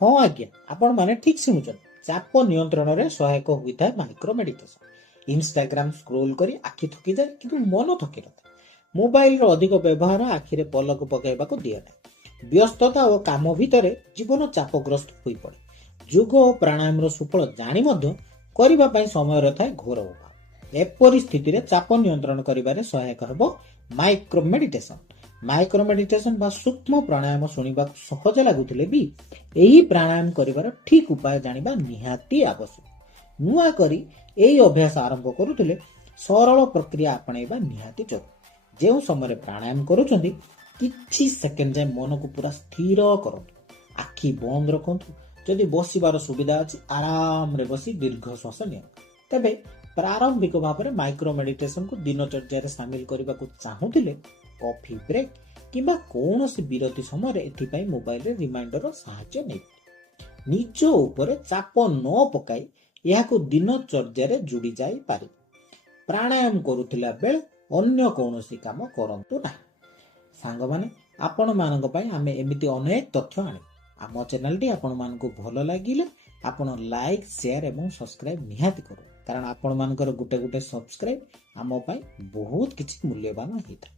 हाँ आज्ञा आपण माने ठीक शुणुचन चाप नियंत्रण रे सहायक होता है माइक्रो मेडिटेशन। इंस्टाग्राम स्क्रोल करी आखि थकी जाए किंतु मन थकी नथे। मोबाइल रो अधिक व्यवहार आखिरे पलक पकाइबाको दिए ना। व्यस्तता और काम भितर जीवन चापग्रस्त होई पड़े। योग और प्राणायाम रो सुफल जानी मध्य करिबा पई समय रे थाए घोर अभाव। एपरि स्थिति रे चाप नियंत्रण करिबारे सहायक हबो माइक्रो मेडिटेशन। माइक्रो मेडिटेशन बा सूक्ष्म प्राणायाम शुणा सहज लगुले भी यही प्राणायाम करिबार ठीक उपाय जानिबा निहाती आवश्यक। नुआ करी यही अभ्यास आरंभ करुले सरल प्रक्रिया आपणैबा निहाती जरूरी। जो समय प्राणायाम करुछंती किछि सेकेंड जाए मन को पूरा स्थिर करंतु, आखि बंद रखंतु। जदि बसिबार सुविधा अछि आराम रे बसी दीर्घ श्वास नियंतु। तबे प्रारंभिक भाव में माइक्रो मेडिटेशन को दिनचर्या सामिल करने को चाहूले कॉफी ब्रेक किंबा कौन विरति समय एथि मोबाइल रे रिमाइंडर साहाय्य नहीं। निज ऊपर चाप न पकाई यह दिनचर्या जोड़ी जाई पारे। प्राणायाम करुथिला बेले अन्य कौन काम करंतु नाही। सांग माने आपण मानक पई आमे एमिति अनेक तथ्य आने। आम चैनल टी आपण मानक भल लागिले आपण लाइक शेयर एवं सब्सक्राइब निहाती करू, कारण आपण मानकर गुटे गुटे सब्सक्राइब आम पई बहुत किछि मूल्यवान होइता।